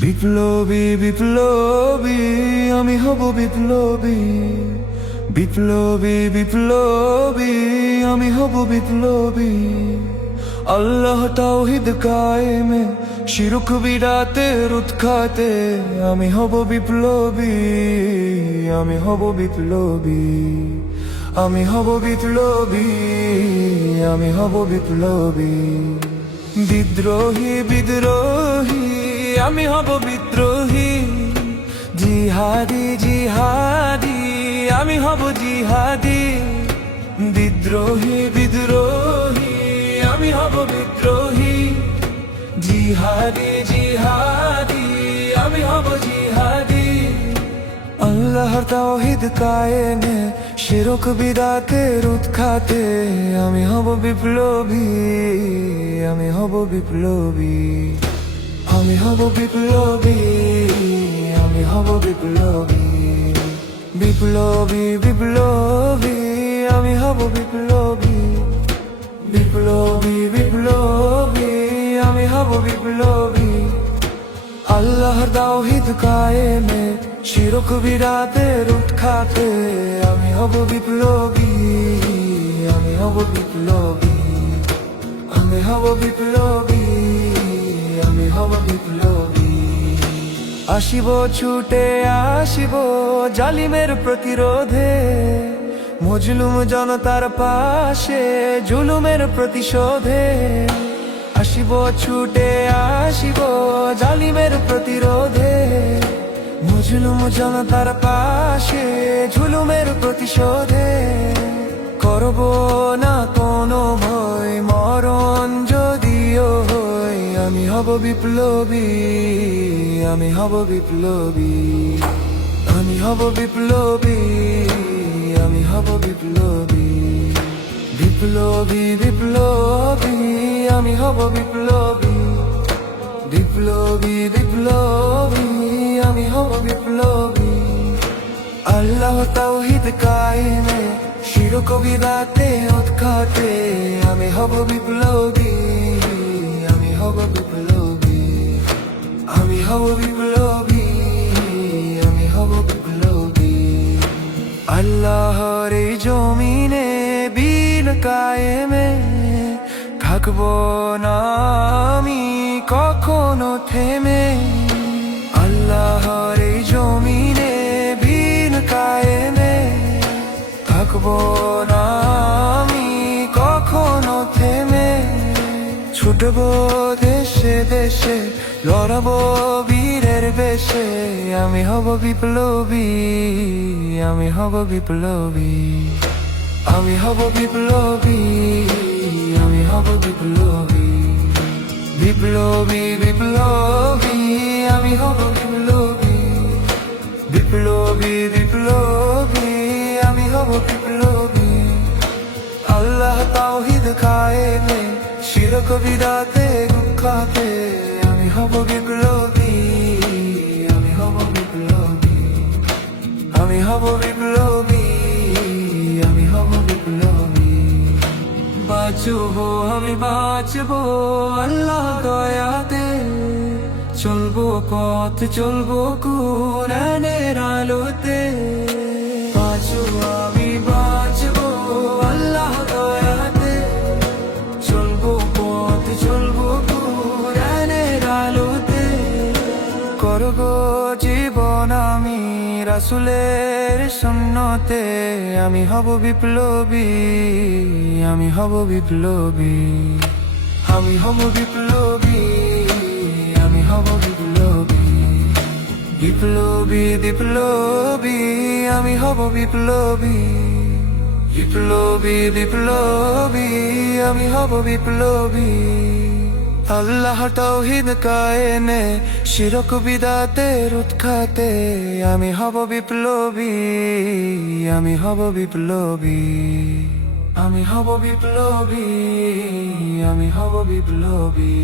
বিপ্লবী বিপ্লবী আমি হব বিপ্লবী, বিপ্লবী বিপ্লবী আমি হব বিপ্লবী। আল্লাহ তাওহীদ কায়েমে শিরক বিদাতের উৎখাতে আমি হব বিপ্লবী, আমি হব বিপ্লবী, আমি হব বিপ্লবী, আমি হব বিপ্লবী। বিদ্রোহী বিদ্রোহী আমি হব বিদ্রোহী, জিহাদি জিহাদি আমি হব জিহাদি। বিদ্রোহী বিদ্রোহী আমি হব বিদ্রোহী, জিহাদি জিহাদি আমি হব জিহাদি। আল্লাহর তাওহীদ কায়েমে শিরক বিদাতের উৎখাতে আমি হব বিপ্লবী, আমি হব বিপ্লবী, আমি হব বিপ্লবী, আমি হব বিপ্লবী। বিপ্লবী বিপ্লবী আমি হব বিপ্লবী, বিপ্লবী বিপ্লবী আমি হব বিপ্লবী। আল্লাহর তাওহীদ কায়েমে শিরক বিদাতের উৎখাতে আমি হব বিপ্লবী, আমি হব বিপ্লবী, আমি হব বিপ্লবী, আমি হব বিপ্লবী। আসিব ছুটে আসিব জালিমের প্রতিরোধে, মজলুম জনতার পাশে জুলুমের প্রতিশোধে। আসিব ছুটে আসিব জালিমের প্রতিরোধে, মজলুম জনতার পাশে জুলুমের প্রতিশোধে। করব না কোনো ভয় মরণ যদিও হয়, আমি হব বিপ্লবী, আমি হব বিপ্লবী, আমি হব বিপ্লবী, আমি হব বিপ্লবী। বিপ্লবী বিপ্লবী আমি হব বিপ্লবী, বিপ্লবী বিপ্লবী আমি হব বিপ্লবী। আল্লাহ তাওহীদ কায়েমে শিরক বিদাতে উৎখাতে আমি হব বিপ্লবী, আমি হব বিপ্লবী, আমি হব বিপ্লবী, আমি হব বিপ্লবী। আল্লাহর এই জমিনে বিন কায়েমে থাকবো না আমি কখনো থেমে। আল্লাহর এই জমিনে বিন কায়েমে থাকবো না আমি কখনো থেমে। ছুটবো দেশে দেশে লড়াবো বীরের বেশে, আমি হব বিপ্লবী, আমি হব বিপ্লবী, আমি হব বিপ্লবী, আমি হব বিপ্লবী। বিপ্লবী বিপ্লবী আমি হব বিপ্লবী, বিপ্লবী বিপ্লবী আমি হব বিপ্লবী। আল্লাহ তাওহীদ কায়েমে শিরক বিদাতে উৎখাতে আমি হব বিপ্লবী, আমি হব বিপ্লবী, আমি হব বিপ্লবী, আমি হব বিপ্লবী। বাঁচবো আমি বাঁচবো আল্লাহ দয়াতে, চলবো পথ চলবো কুরআনের আলোতে। বাঁচবো আমি বাঁচবো আল্লাহ দয়াতে, চলবো পথ চলবো কুরআনের আলোতে। করবো জীবন আমি রাসূলের সুন্নতে, আমি হব বিপ্লবী, আমি হব বিপ্লবী, আমি হব বিপ্লবী, আমি হব বিপ্লবী। বিপ্লবী বিপ্লবী আমি হব বিপ্লবী, বিপ্লবী বিপ্লবী আমি হব বিপ্লবী। আল্লাহ তাওহীদ কায়েমে শিরক বিদাতের উৎখাতে আমি হব বিপ্লবী, আমি হব বিপ্লবী, আমি হব বিপ্লবী, আমি হব বিপ্লবী।